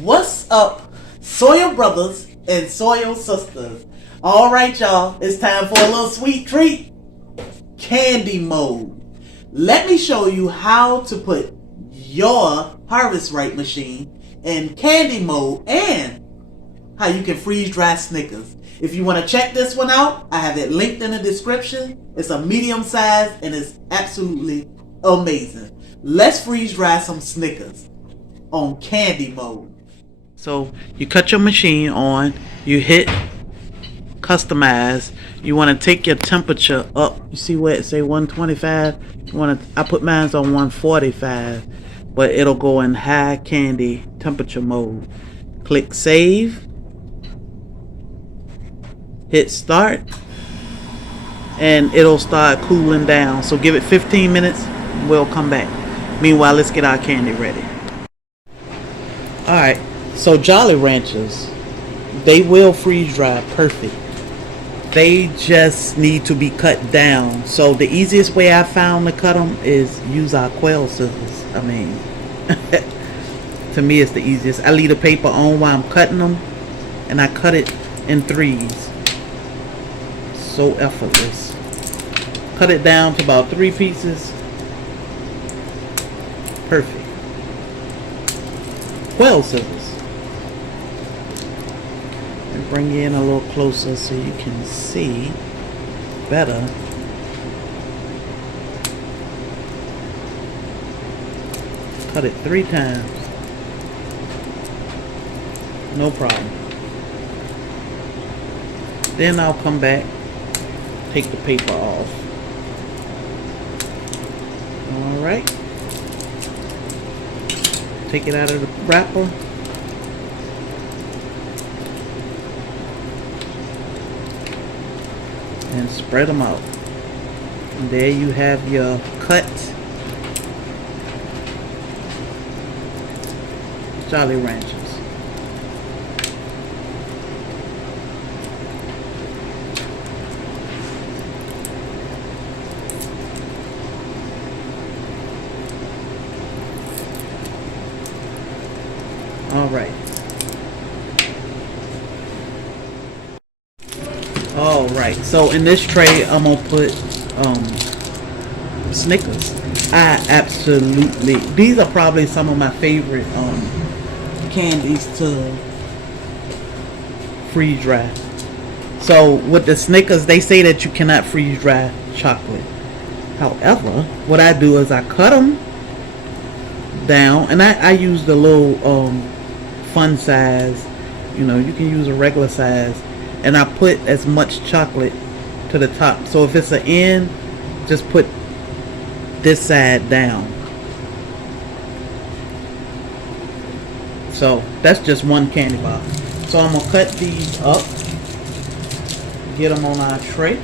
What's up, Soil brothers and Soil sisters? Alright, y'all, it's time for a little sweet treat. Candy mode. Let me show you how to put your harvest right machine in candy mode and how you can freeze dry Snickers. If you want to check this one out, I have it linked in the description. It's a medium size and it's absolutely amazing. Let's freeze dry some Snickers on candy mode. So you cut your machine on, you hit customize. You want to take your temperature up. You see where it say 125? I put mine on 145, but it'll go in high candy temperature mode. Click save, hit start, and it'll start cooling down. So give it 15 minutes, we'll come back. Meanwhile, let's get our candy ready. Alright, so Jolly Ranchers, they will freeze dry perfect. They just need to be cut down. So the easiest way I found to cut them is use our quail scissors. I mean, to me it's the easiest. I leave the paper on while I'm cutting them, and I cut it in threes. So effortless. Cut it down to about 3 pieces. Perfect. Quail scissors. And bring you in a little closer so you can see better. Cut it 3 times. No problem. Then I'll come back, take the paper off. Alright. Take it out of the wrapper. And spread them out. And there you have your cut Jolly Ranchers. Alright. Alright, so in this tray I'm gonna put Snickers. I absolutely, these are probably some of my favorite candies to freeze dry. So with the Snickers, they say that you cannot freeze dry chocolate. However, what I do is I cut them down, and I use the little fun size. You know, you can use a regular size, and I put as much chocolate to the top. So if it's an end, just put this side down. So that's just one candy bar. So I'm gonna cut these up, get them on our tray.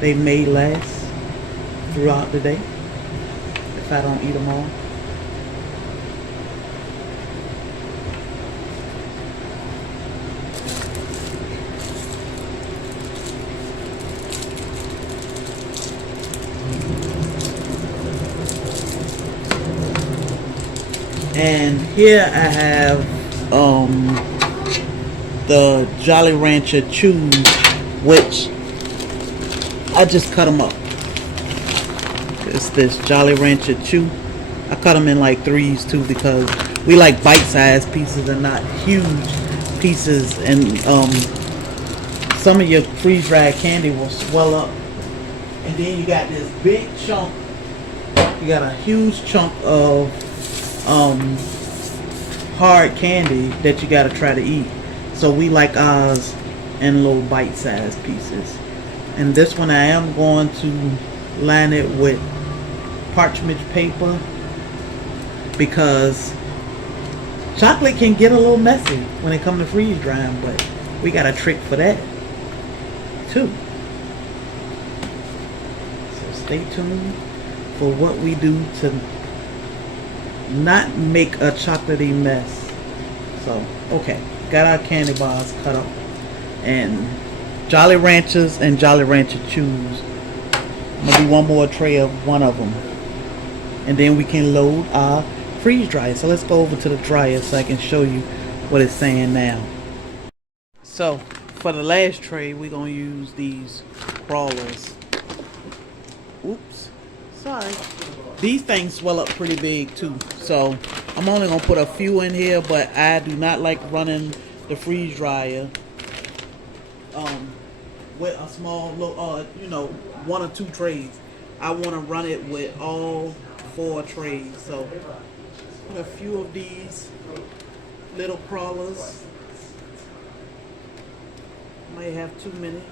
They may last throughout the day if I don't eat them all. And here I have the Jolly Rancher chews, which I just cut them up. It's this Jolly Rancher chew. I cut them in like threes too, because we like bite-sized pieces and not huge pieces. And some of your freeze-dried candy will swell up. And then you got this big chunk. You got a huge chunk of hard candy that you got to try to eat. So we like ours in little bite-sized pieces. And this one I am going to line it with parchment paper, because chocolate can get a little messy when it comes to freeze drying, but we got a trick for that too. So stay tuned for what we do to not make a chocolatey mess. So okay, got our candy bars cut up, and Jolly Ranchers and Jolly Rancher chews. I'm gonna do one more tray of one of them, and then we can load our freeze dryer. So let's go over to the dryer so I can show you what it's saying now. So for the last tray, we're gonna use these crawlers. Oops, sorry. These things swell up pretty big too, so I'm only gonna put a few in here, but I do not like running the freeze dryer with a small little, you know, 1 or 2 trays. I want to run it with all 4 trays. So put a few of these little crawlers. Might have too many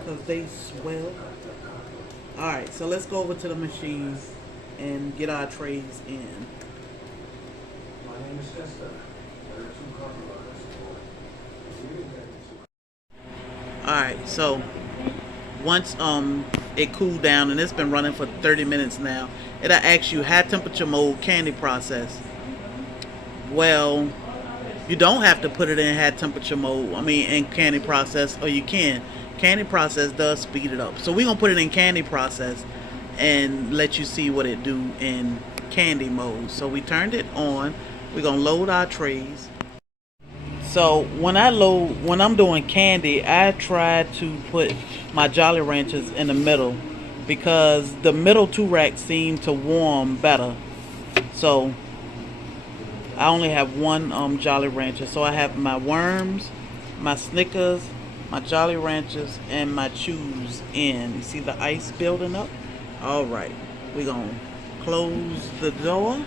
because they swell. Alright, so let's go over to the machine and get our trays in. My name is Chester. Alright, so once it cooled down, and it's been running for 30 minutes now, it'll ask you high temperature mode candy process. Well, you don't have to put it in high temperature mode, in candy process, or you can. Candy process does speed it up. So we're gonna put it in candy process and let you see what it do in candy mode. So we turned it on. We're gonna load our trays. So when I'm doing candy, I try to put my Jolly Ranchers in the middle because the middle 2 racks seem to warm better. So I only have 1 Jolly Rancher. So I have my worms, my Snickers, my Jolly Ranchers, and my chews in. You see the ice building up? Alright, we're gonna close the door,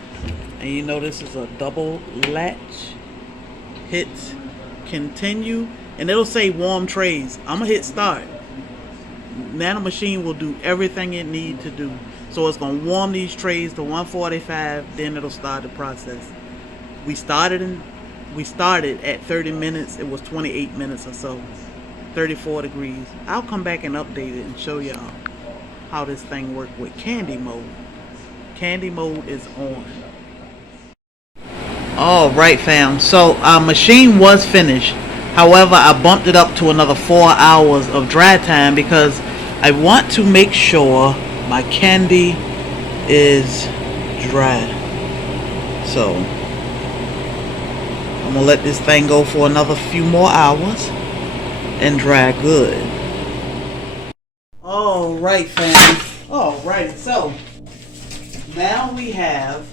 and you know this is a double latch. Hit continue, and it'll say warm trays. I'm gonna hit start. Now the machine will do everything it needs to do. So it's gonna warm these trays to 145, then it'll start the process. We started at 30 minutes. It was 28 minutes or so. 34 degrees. I'll come back and update it and show y'all how this thing works with candy mode. Candy mode is on. Alright fam, so our machine was finished. However, I bumped it up to another 4 hours of dry time because I want to make sure my candy is dry. So I'm gonna let this thing go for another few more hours and dry good. Alright fam. Alright, so now we have,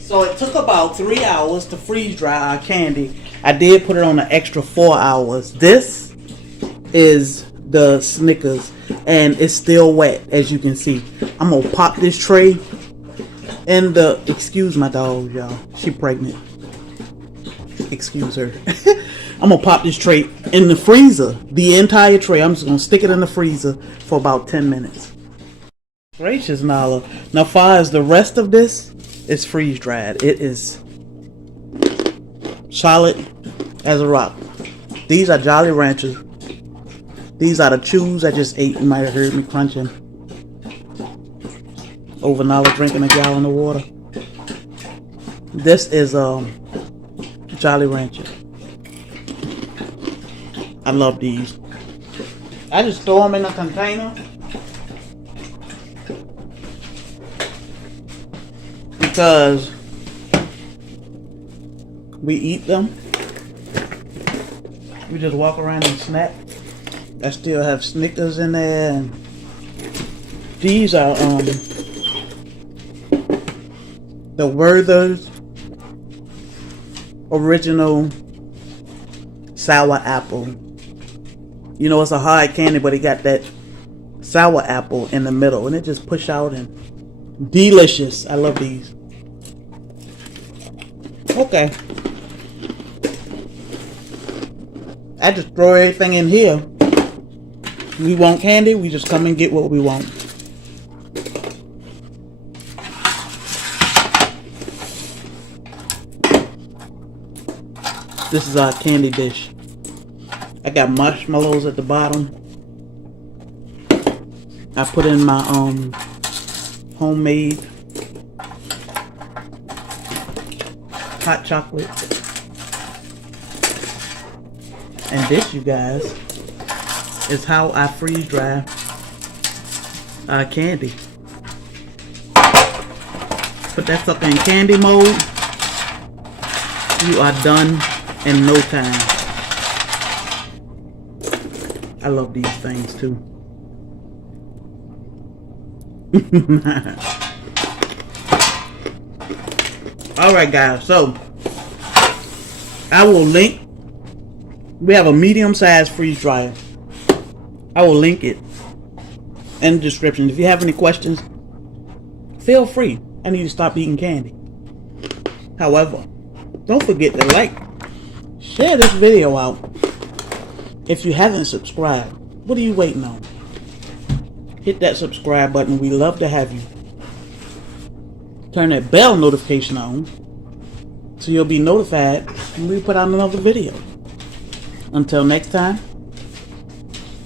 so it took about 3 hours to freeze dry our candy. I did put it on an extra 4 hours. This is the Snickers and it's still wet, as you can see. I'm gonna pop this tray in the, excuse my dog y'all, she pregnant, excuse her. I'm gonna pop this tray in the freezer, the entire tray. I'm just gonna stick it in the freezer for about 10 minutes. Gracious Nala. Now far as the rest of this is freeze dried. It is solid as a rock. These are Jolly Ranchers. These are the chews I just ate. You might have heard me crunching over Nala drinking a gallon of water. This is Jolly Rancher. I love these. I just throw them in a container because we eat them. We just walk around and snack. I still have Snickers in there, and these are the Werther's original sour apple. You know, it's a hard candy, but it got that sour apple in the middle, and it just push out and delicious. I love these. Okay. I just throw everything in here. We want candy, we just come and get what we want. This is our candy dish. I got marshmallows at the bottom. I put in my homemade hot chocolate. And this, you guys, is how I freeze dry candy. Put that sucker in candy mode. You are done in no time. I love these things too. Alright guys, so I will link. We have a medium sized freeze dryer. I will link it in the description. If you have any questions, feel free. I need to stop eating candy. However, don't forget to like, share this video out. If you haven't subscribed, what are you waiting on? Hit that subscribe button. We love to have you. Turn that bell notification on so you'll be notified when we put out another video. Until next time,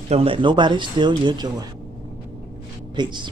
don't let nobody steal your joy. Peace.